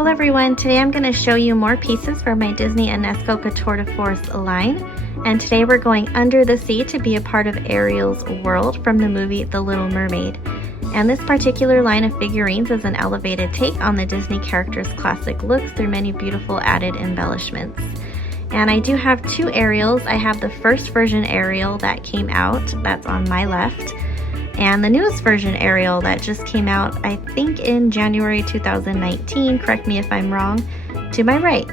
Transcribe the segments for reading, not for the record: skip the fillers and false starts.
Hello everyone, today I'm going to show you more pieces for my Disney Enesco Couture de Force line. And today we're going under the sea to be a part of Ariel's world from the movie The Little Mermaid. And this particular line of figurines is an elevated take on the Disney characters' classic looks through many beautiful added embellishments. And I do have two Ariels. I have the first version Ariel that came out, that's on my left, and the newest version Ariel that just came out, I think in January 2019, correct me if I'm wrong, to my right.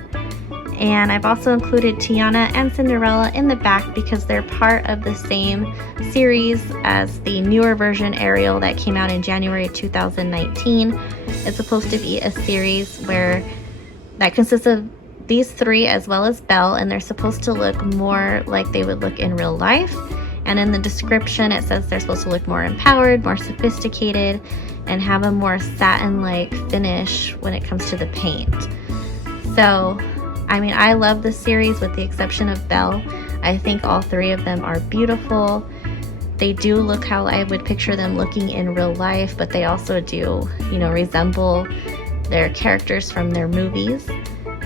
And I've also included Tiana and Cinderella in the back because they're part of the same series as the newer version Ariel that came out in January 2019. It's supposed to be a series that consists of these three as well as Belle, and they're supposed to look more like they would look in real life. And in the description it says they're supposed to look more empowered, more sophisticated, and have a more satin-like finish when it comes to the paint. So, I mean, I love this series with the exception of Belle. I think all three of them are beautiful. They do look how I would picture them looking in real life, but they also do, resemble their characters from their movies.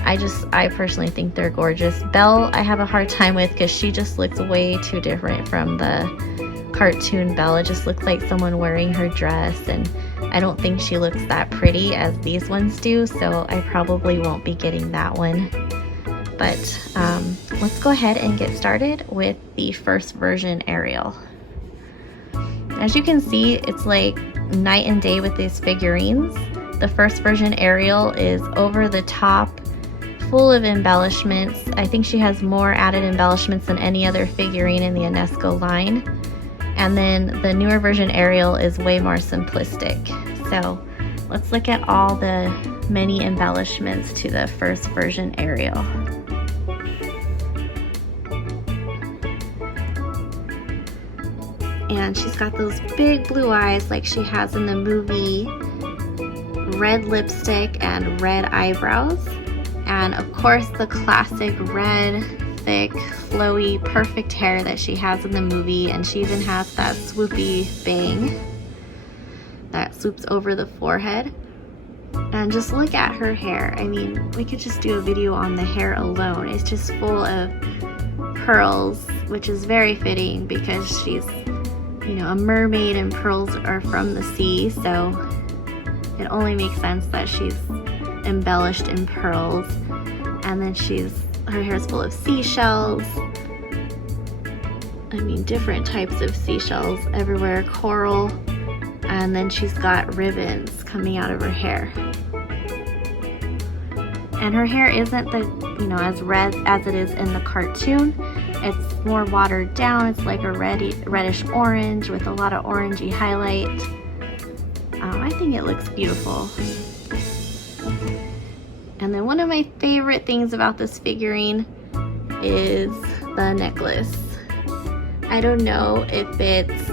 I personally think they're gorgeous. Belle, I have a hard time with because she just looks way too different from the cartoon Belle. It just looks like someone wearing her dress, and I don't think she looks that pretty as these ones do, so I probably won't be getting that one. But let's go ahead and get started with the first version Ariel. As you can see, it's like night and day with these figurines. The first version Ariel is over the top, full of embellishments. I think she has more added embellishments than any other figurine in the Enesco line. And then the newer version Ariel is way more simplistic. So let's look at all the many embellishments to the first version Ariel. And she's got those big blue eyes like she has in the movie, red lipstick and red eyebrows. And of course the classic red, thick, flowy, perfect hair that she has in the movie, and she even has that swoopy bang that swoops over the forehead. And just look at her hair. I mean, we could just do a video on the hair alone. It's just full of pearls, which is very fitting because she's, a mermaid and pearls are from the sea, so it only makes sense that she's embellished in pearls. And then her hair's full of seashells. I mean, different types of seashells everywhere, coral, and then she's got ribbons coming out of her hair. And her hair isn't as red as it is in the cartoon. It's more watered down. It's like a reddish orange with a lot of orangey highlight. I think it looks beautiful. And then one of my favorite things about this figurine is the necklace. I don't know if it's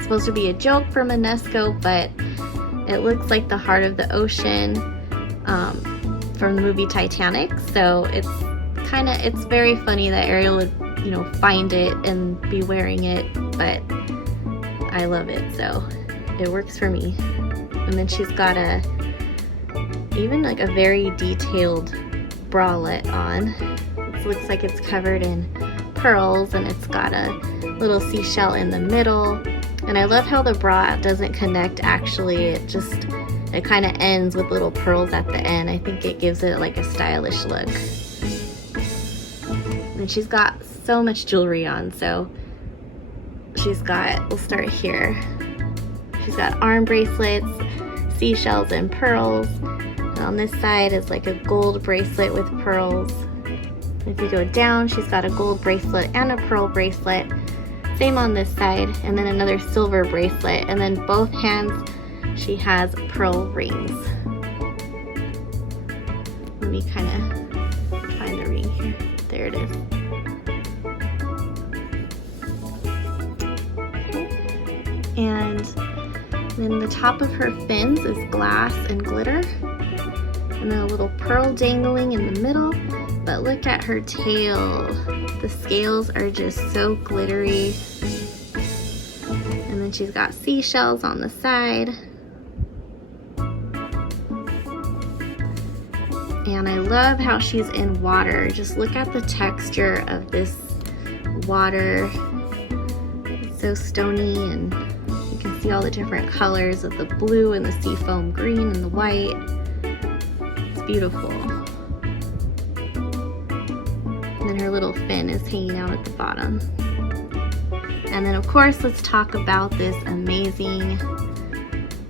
supposed to be a joke from Enesco, but it looks like the heart of the ocean from the movie Titanic. So it's very funny that Ariel would, find it and be wearing it, but I love it, so it works for me. And then she's got even like a very detailed bralette on. It looks like it's covered in pearls, and it's got a little seashell in the middle. And I love how the bra doesn't connect actually. It kind of ends with little pearls at the end. I think it gives it like a stylish look. And she's got so much jewelry on, so we'll start here. She's got arm bracelets, seashells and pearls. And on this side is like a gold bracelet with pearls. If you go down, she's got a gold bracelet and a pearl bracelet. Same on this side, and then another silver bracelet, and then both hands she has pearl rings. Let me kind of find the ring here. There it is. Okay. And then the top of her fins is glass and glitter, and then a little pearl dangling in the middle. But look at her tail. The scales are just so glittery. And then she's got seashells on the side. And I love how she's in water. Just look at the texture of this water. It's so stony, and you can see all the different colors of the blue and the seafoam green and the white. It's beautiful. And then her little fin is hanging out at the bottom. And then of course, let's talk about this amazing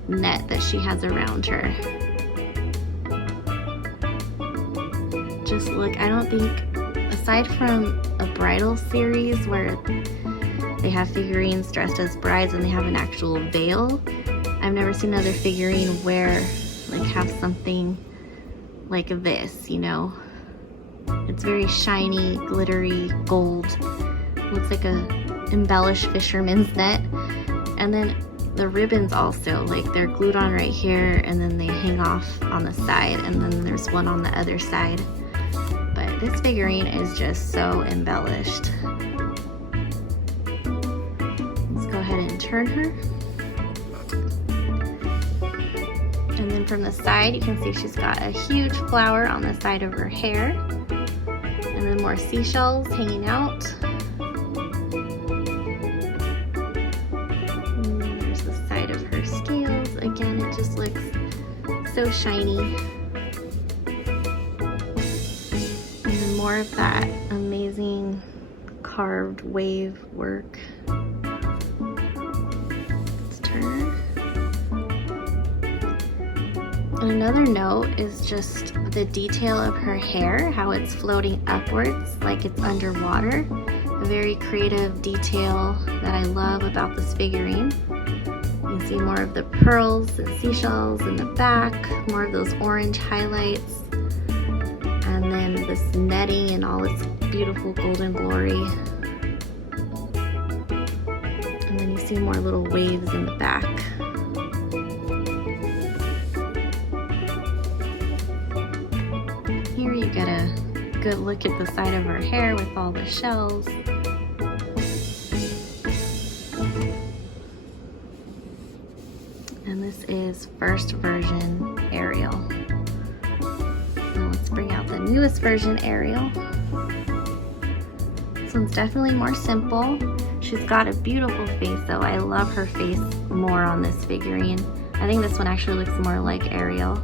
net that she has around her. Just look, I don't think, aside from a bridal series where they have figurines dressed as brides and they have an actual veil, I've never seen another figurine have something like this, you know. It's very shiny, glittery, gold. Looks like a embellished fisherman's net. And then the ribbons also, like, they're glued on right here, and then they hang off on the side, and then there's one on the other side. But this figurine is just so embellished. Let's go ahead and turn her. And then from the side, you can see she's got a huge flower on the side of her hair. And then more seashells hanging out. And there's the side of her scales. Again, it just looks so shiny. And then more of that amazing carved wave work. Let's turn. And another note is just the detail of her hair, how it's floating upwards like it's underwater. A very creative detail that I love about this figurine. You can see more of the pearls and seashells in the back, more of those orange highlights, and then this netting in all its beautiful golden glory. And then you see more little waves in the back. Here you get a good look at the side of her hair with all the shells. And this is first version Ariel. Now let's bring out the newest version Ariel. This one's definitely more simple. She's got a beautiful face though. I love her face more on this figurine. I think this one actually looks more like Ariel.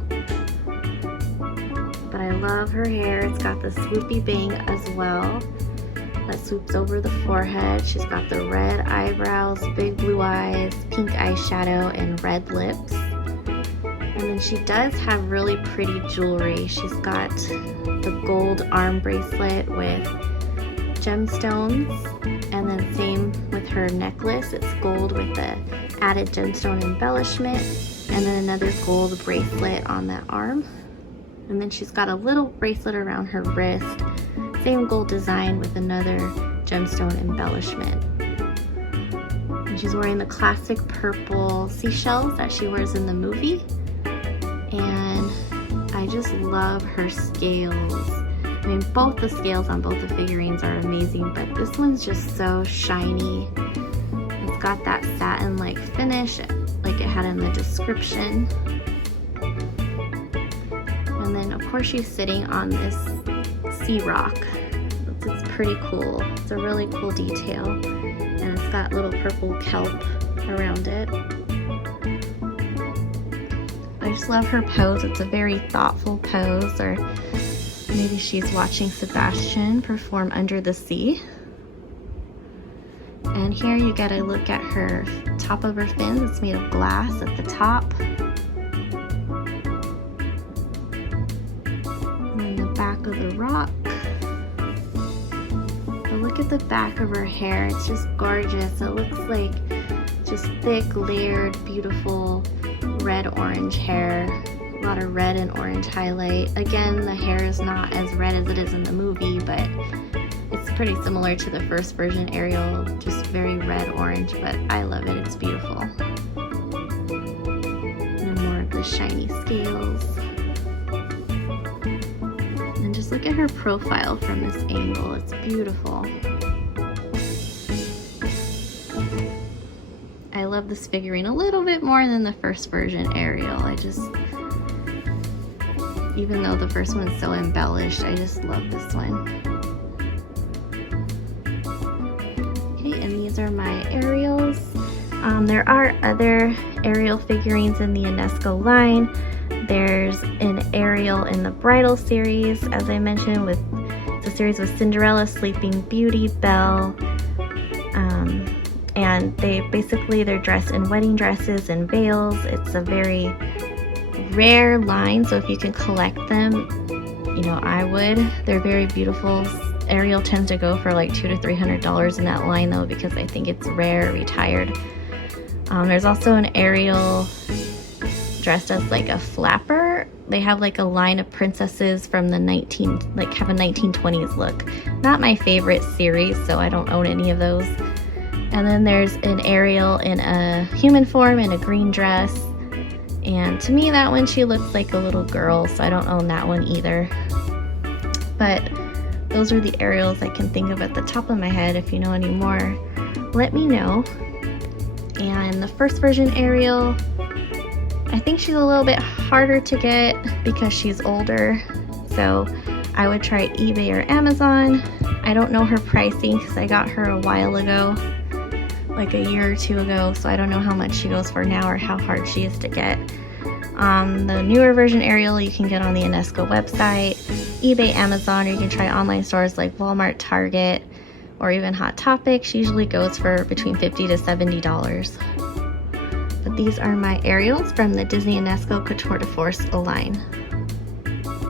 But I love her hair. It's got the swoopy bang as well that swoops over the forehead. She's got the red eyebrows, big blue eyes, pink eyeshadow, and red lips. And then she does have really pretty jewelry. She's got the gold arm bracelet with gemstones, and then same with her necklace. It's gold with the added gemstone embellishment, and then another gold bracelet on that arm. And then she's got a little bracelet around her wrist, same gold design with another gemstone embellishment. And she's wearing the classic purple seashells that she wears in the movie. And I just love her scales. I mean, both the scales on both the figurines are amazing, but this one's just so shiny. It's got that satin-like finish, like it had in the description. And then, of course, she's sitting on this sea rock. It's pretty cool. It's a really cool detail. And it's got little purple kelp around it. I just love her pose. It's a very thoughtful pose, or maybe she's watching Sebastian perform under the sea. And here you get a look at her top of her fins. It's made of glass at the top. And then the back of the rock. But look at the back of her hair. It's just gorgeous. It looks like just thick, layered, beautiful red-orange hair. A lot of red and orange highlight. Again, the hair is not as red as it is in the movie, but it's pretty similar to the first version Ariel, just very red-orange, but I love it. It's beautiful. And more of the shiny scales. And just look at her profile from this angle. It's beautiful. I love this figurine a little bit more than the first version Ariel. Even though the first one's so embellished, I just love this one. Okay, and these are my Ariels. There are other Ariel figurines in the Enesco line. There's an Ariel in the bridal series, as I mentioned, with the series with Cinderella, Sleeping Beauty, Belle, and they're dressed in wedding dresses and veils. It's a very rare line, so if you can collect them, you know, I would. They're very beautiful. Ariel tends to go for like $200 to $300 in that line though, because I think it's rare, retired. There's also an Ariel dressed as like a flapper. They have like a line of princesses from the have a 1920s look. Not my favorite series, so I don't own any of those. And then there's an Ariel in a human form in a green dress. And to me, that one, she looks like a little girl, so I don't own that one either. But those are the Ariels I can think of at the top of my head. If you know any more, let me know. And the first version Ariel, I think she's a little bit harder to get because she's older. So I would try eBay or Amazon. I don't know her pricing because I got her a while ago, like a year or two ago, so I don't know how much she goes for now or how hard she is to get. The newer version Ariel you can get on the Enesco website, eBay, Amazon, or you can try online stores like Walmart, Target, or even Hot Topic. She usually goes for between $50 to $70. But these are my Ariels from the Disney Enesco Couture de Force line.